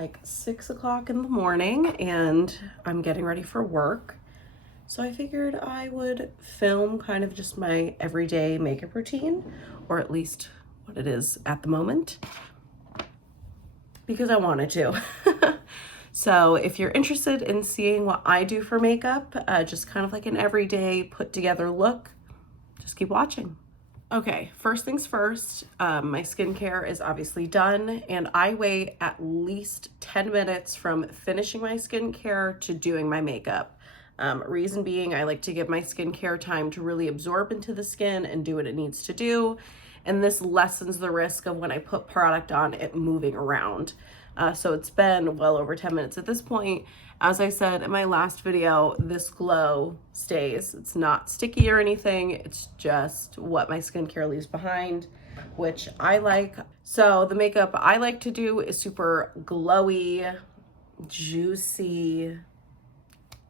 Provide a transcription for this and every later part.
like 6 o'clock in the morning and I'm getting ready for work. So I figured I would film kind of just my everyday makeup routine, or at least what it is at the moment, because I wanted to. So if you're interested in seeing what I do for makeup, just kind of like an everyday put together look, just keep watching. Okay, first things first, my skincare is obviously done, and I wait at least 10 minutes from finishing my skincare to doing my makeup. Reason being, I like to give my skincare time to really absorb into the skin and do what it needs to do, and this lessens the risk of when I put product on it moving around. So it's been well over 10 minutes at this point. As I said in my last video, this glow stays. It's not sticky or anything. It's just what my skincare leaves behind, which I like. So the makeup I like to do is super glowy, juicy,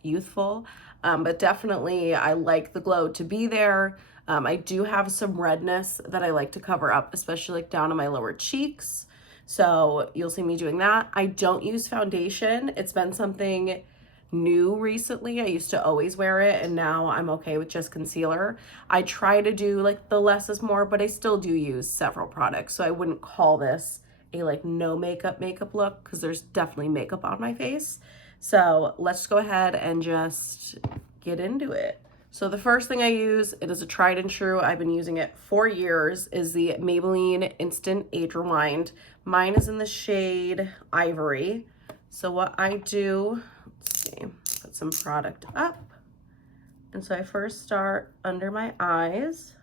youthful, but definitely I like the glow to be there. I do have some redness that I like to cover up, especially like down on my lower cheeks. So you'll see me doing that. I don't use foundation. It's been something new recently. I used to always wear it, and now I'm okay with just concealer. I try to do like the less is more, but I still do use several products. So I wouldn't call this a like no makeup look, because there's definitely makeup on my face. So let's go ahead and just get into it. So the first thing I use, it is a tried and true, I've been using it for years, is the Maybelline Instant Age Rewind. Mine is in the shade Ivory. So what I do, let's see, put some product up. And so I first start under my eyes,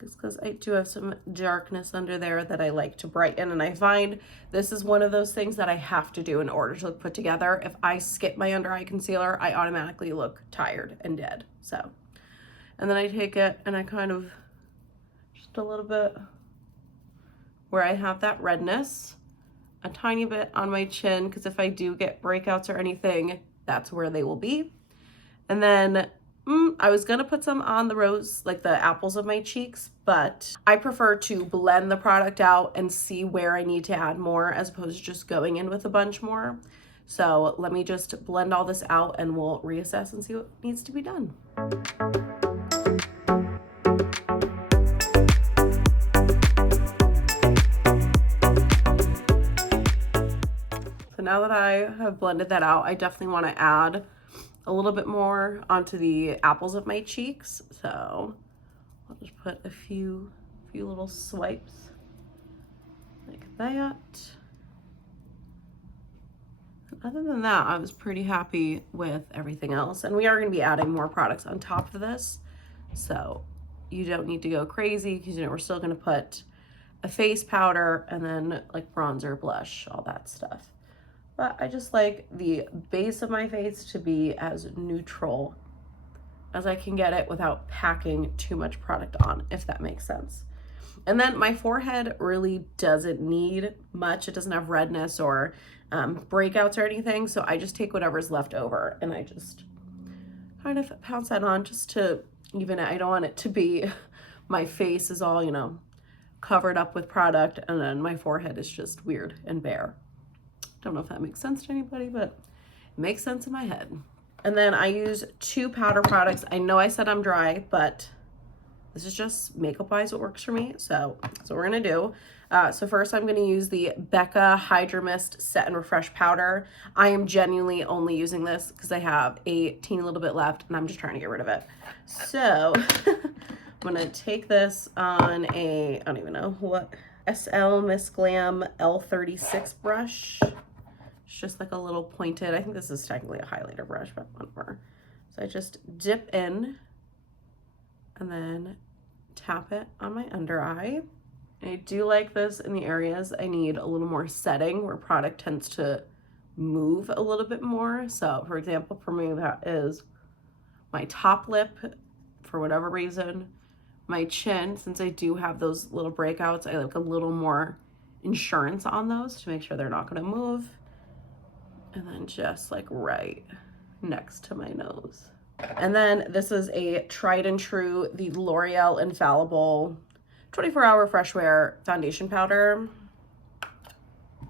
just because I do have some darkness under there that I like to brighten, and I find this is one of those things that I have to do in order to look put together. If I skip my under eye concealer, I automatically look tired and dead. So, and then I take it and I kind of just a little bit where I have that redness, a tiny bit on my chin, because if I do get breakouts or anything, that's where they will be. And then I was gonna put some on the rose, like the apples of my cheeks, but I prefer to blend the product out and see where I need to add more, as opposed to just going in with a bunch more. So let me just blend all this out and we'll reassess and see what needs to be done. So now that I have blended that out, I definitely want to add a little bit more onto the apples of my cheeks. So I'll just put a few little swipes like that. And other than that, I was pretty happy with everything else. And we are going to be adding more products on top of this, so you don't need to go crazy, because we're still going to put a face powder and then like bronzer, blush, all that stuff. But I just like the base of my face to be as neutral as I can get it without packing too much product on, if that makes sense. And then my forehead really doesn't need much. It doesn't have redness or breakouts or anything. So I just take whatever's left over and I just kind of pounce that on just to even it. I don't want it to be my face is all, covered up with product and then my forehead is just weird and bare. Don't know if that makes sense to anybody, but it makes sense in my head. And then I use 2 powder products. I know I said I'm dry, but this is just makeup-wise what works for me. So that's what we're gonna do. So first I'm gonna use the Becca Hydra Mist Set and Refresh Powder. I am genuinely only using this because I have a teeny little bit left and I'm just trying to get rid of it. So I'm gonna take this on a, I don't even know what, SL Miss Glam L36 brush. It's just like a little pointed, I think this is technically a highlighter brush, but whatever. So I just dip in and then tap it on my under eye. And I do like this in the areas I need a little more setting, where product tends to move a little bit more. So for example, for me, that is my top lip for whatever reason. My chin, since I do have those little breakouts, I like a little more insurance on those to make sure they're not gonna move. And then just like right next to my nose. And then this is a tried and true, the L'Oreal Infallible 24-hour fresh wear foundation powder.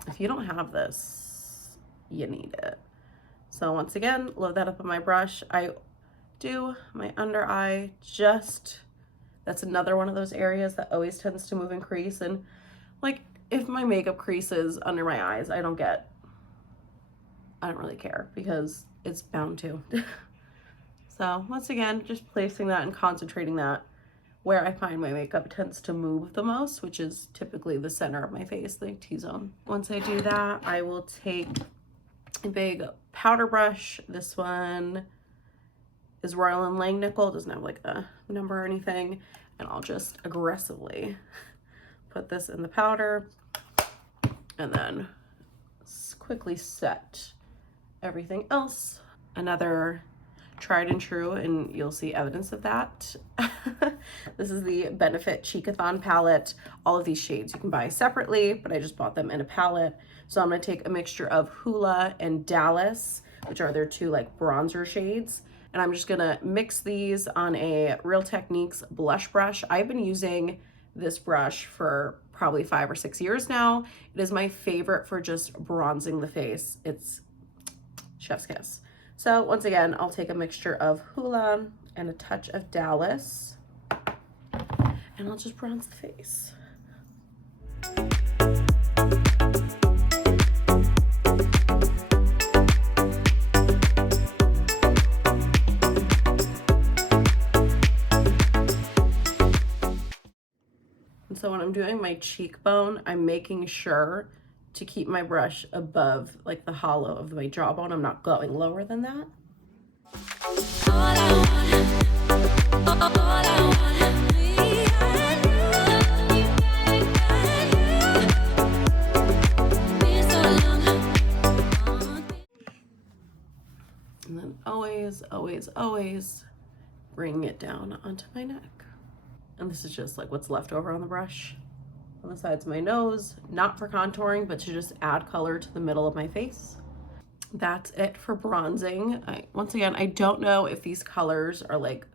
If you don't have this, you need it. So once again, load that up on my brush. I do my under eye, that's another one of those areas that always tends to move and crease. And like, if my makeup creases under my eyes, I don't really care because it's bound to. So once again, just placing that and concentrating that where I find my makeup tends to move the most, which is typically the center of my face, the T-zone. Once I do that, I will take a big powder brush. This one is Royal and Langnickel. It doesn't have like a number or anything. And I'll just aggressively put this in the powder and then quickly set everything else. Another tried and true, and you'll see evidence of that. This is the Benefit Cheekathon palette. All of these shades you can buy separately, but I just bought them in a palette. So I'm gonna take a mixture of Hoola and Dallas, which are their two like bronzer shades. And I'm just gonna mix these on a Real Techniques blush brush. I've been using this brush for probably 5 or 6 years now. It is my favorite for just bronzing the face. It's chef's kiss. So once again, I'll take a mixture of Hoola and a touch of Dallas, and I'll just bronze the face. And so when I'm doing my cheekbone, I'm making sure to keep my brush above like the hollow of my jawbone. I'm not going lower than that. And then always, always, always bring it down onto my neck. And this is just like what's left over on the brush. On the sides of my nose, not for contouring, but to just add color to the middle of my face. That's it for bronzing. Once again, I don't know if these colors are like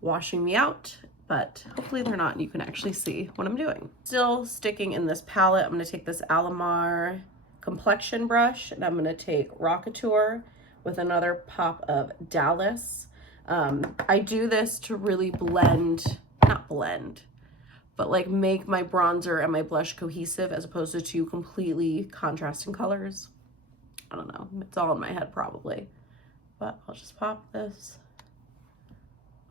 washing me out, but hopefully they're not and you can actually see what I'm doing. Still sticking in this palette, I'm gonna take this Alamar complexion brush and I'm gonna take Rockateur with another pop of Dallas. I do this to really not blend, but like make my bronzer and my blush cohesive as opposed to two completely contrasting colors. I don't know, it's all in my head probably, but I'll just pop this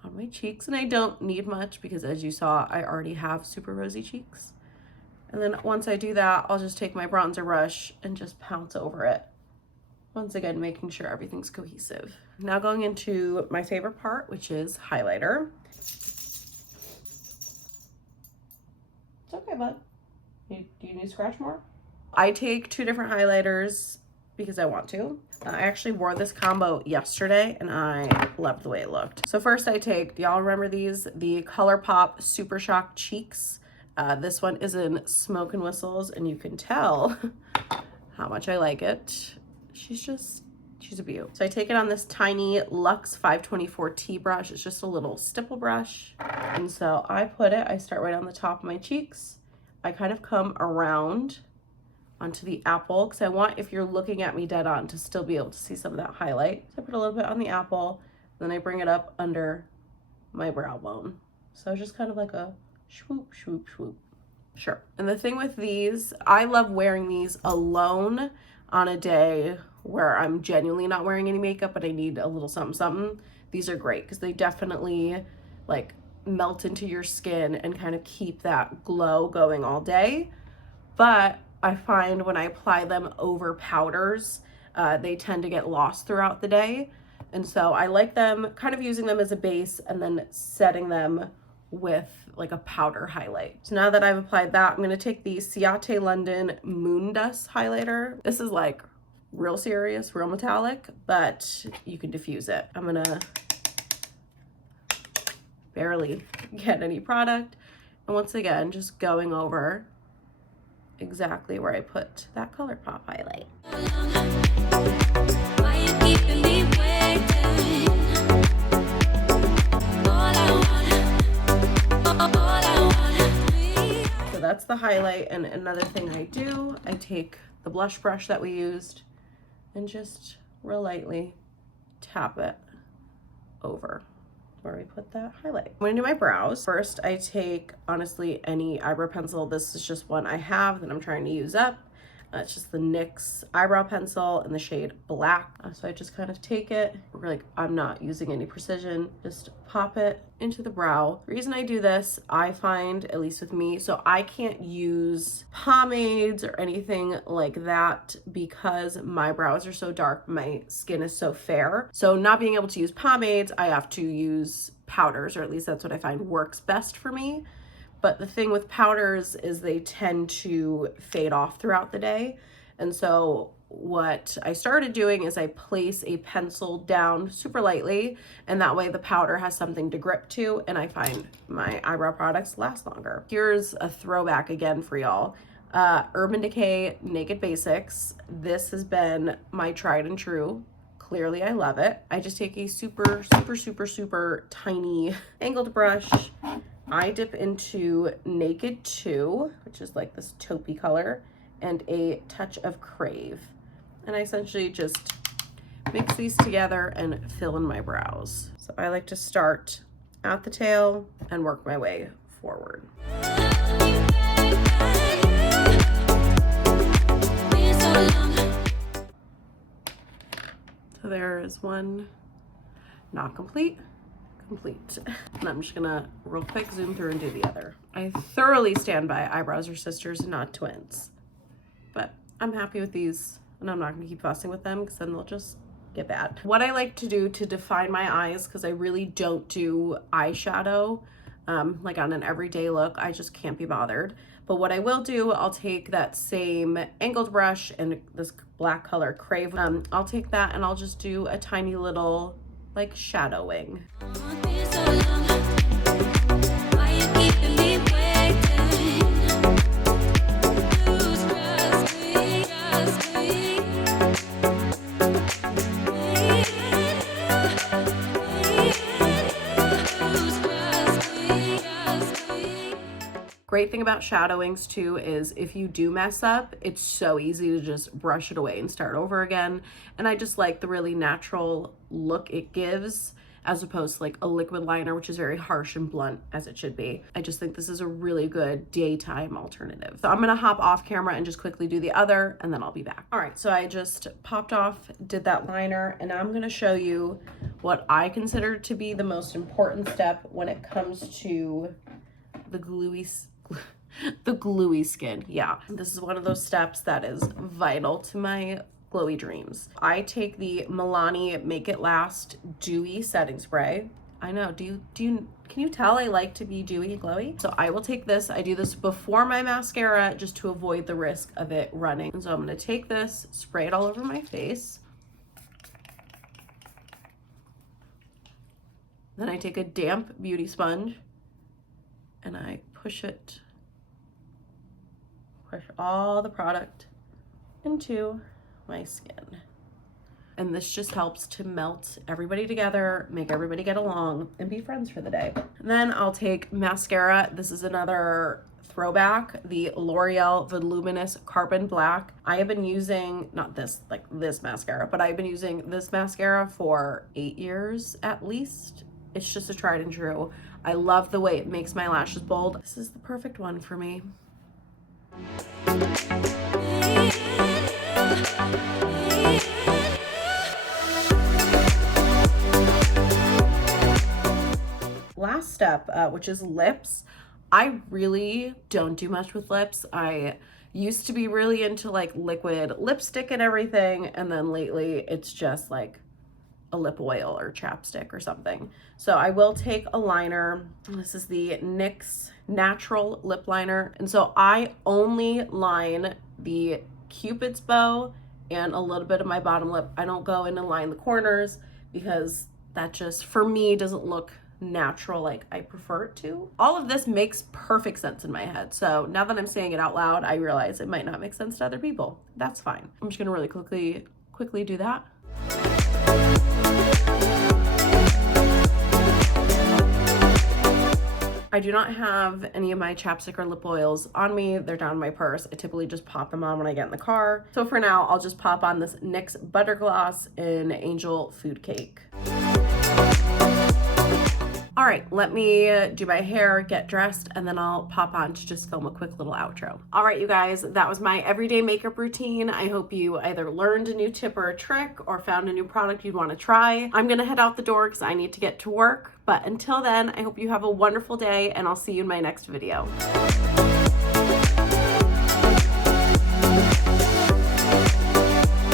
on my cheeks. And I don't need much because as you saw, I already have super rosy cheeks. And then once I do that, I'll just take my bronzer brush and just pounce over it. Once again, making sure everything's cohesive. Now going into my favorite part, which is highlighter. It's okay, bud. Do you need to scratch more? I take 2 different highlighters because I want to. I actually wore this combo yesterday and I loved the way it looked. So first I take, do y'all remember these? The ColourPop Super Shock Cheeks. This one is in Smoke and Whistles and you can tell how much I like it. She's a beaut. So I take it on this tiny Luxe 524T brush. It's just a little stipple brush. And so I start right on the top of my cheeks. I kind of come around onto the apple because I want, if you're looking at me dead on, to still be able to see some of that highlight. So I put a little bit on the apple, then I bring it up under my brow bone. So just kind of like a swoop, swoop, swoop. Sure. And the thing with these, I love wearing these alone on a day where I'm genuinely not wearing any makeup, but I need a little something, something. These are great because they definitely like melt into your skin and kind of keep that glow going all day. But I find when I apply them over powders, they tend to get lost throughout the day. And so I like them, kind of using them as a base and then setting them with like a powder highlight. So now that I've applied that, I'm gonna take the Ciate London Moon Dust highlighter. This is like real serious, real metallic, but you can diffuse it. I'm gonna barely get any product. And once again, just going over exactly where I put that ColourPop highlight. Why you keeping me waiting? All I want. So that's that's the highlight. And another thing I do, I take the blush brush that we used and just real lightly tap it over where we put that highlight. I'm gonna do my brows. First, I take, honestly, any eyebrow pencil. This is just one I have that I'm trying to use up. It's just the NYX eyebrow pencil in the shade Black. So I just kind of take it, like I'm not using any precision, just pop it into the brow. The reason I do this, I find, at least with me, so I can't use pomades or anything like that because my brows are so dark, my skin is so fair. So not being able to use pomades, I have to use powders, or at least that's what I find works best for me. But the thing with powders is they tend to fade off throughout the day. And so what I started doing is I place a pencil down super lightly, and that way the powder has something to grip to, and I find my eyebrow products last longer. Here's a throwback again for y'all. Urban Decay Naked Basics. This has been my tried and true. Clearly I love it. I just take a super tiny angled brush. I dip into Naked 2, which is like this taupey color, and a touch of Crave. And I essentially just mix these together and fill in my brows. So I like to start at the tail and work my way forward. So there is one, not complete. And I'm just gonna real quick zoom through and do the other. I thoroughly stand by eyebrows are sisters and not twins, but I'm happy with these and I'm not gonna keep fussing with them because then they'll just get bad. What I like to do to define my eyes, because I really don't do eyeshadow like on an everyday look, I just can't be bothered. But what I will do, I'll take that same angled brush and this black color Crave. I'll take that and I'll just do a tiny little like shadowing. Great thing about shadowings too is if you do mess up, it's so easy to just brush it away and start over again. And I just like the really natural look it gives as opposed to like a liquid liner, which is very harsh and blunt as it should be. I just think this is a really good daytime alternative. So I'm gonna hop off camera and just quickly do the other and then I'll be back. All right, so I just popped off, did that liner, and I'm gonna show you what I consider to be the most important step when it comes to the gluey skin. Yeah, this is one of those steps that is vital to my glowy dreams. I take the Milani Make It Last Dewy Setting Spray. I know, can you tell I like to be dewy and glowy? So I will take this, I do this before my mascara just to avoid the risk of it running. So I'm gonna take this, spray it all over my face. Then I take a damp beauty sponge and I push all the product into my skin. And this just helps to melt everybody together, make everybody get along, and be friends for the day. And then I'll take mascara. This is another throwback, the L'Oreal Voluminous Carbon Black. I have been using, not this, like this mascara, but I've been using this mascara for 8 years at least. It's just a tried and true. I love the way it makes my lashes bold. This is the perfect one for me. Last step, which is lips. I really don't do much with lips. I used to be really into like liquid lipstick and everything, and then lately it's just like a lip oil or chapstick or something. So I will take a liner. This is the NYX Natural Lip Liner. And so I only line the Cupid's bow and a little bit of my bottom lip. I don't go in and line the corners because that just, for me, doesn't look natural like I prefer it to. All of this makes perfect sense in my head. So now that I'm saying it out loud, I realize it might not make sense to other people. That's fine. I'm just gonna really quickly do that. I do not have any of my chapstick or lip oils on me. They're down in my purse. I typically just pop them on when I get in the car. So for now, I'll just pop on this NYX Butter Gloss in Angel Food Cake. All right, let me do my hair, get dressed, and then I'll pop on to just film a quick little outro. All right, you guys, that was my everyday makeup routine. I hope you either learned a new tip or a trick or found a new product you'd want to try. I'm gonna head out the door because I need to get to work. But until then, I hope you have a wonderful day, and I'll see you in my next video.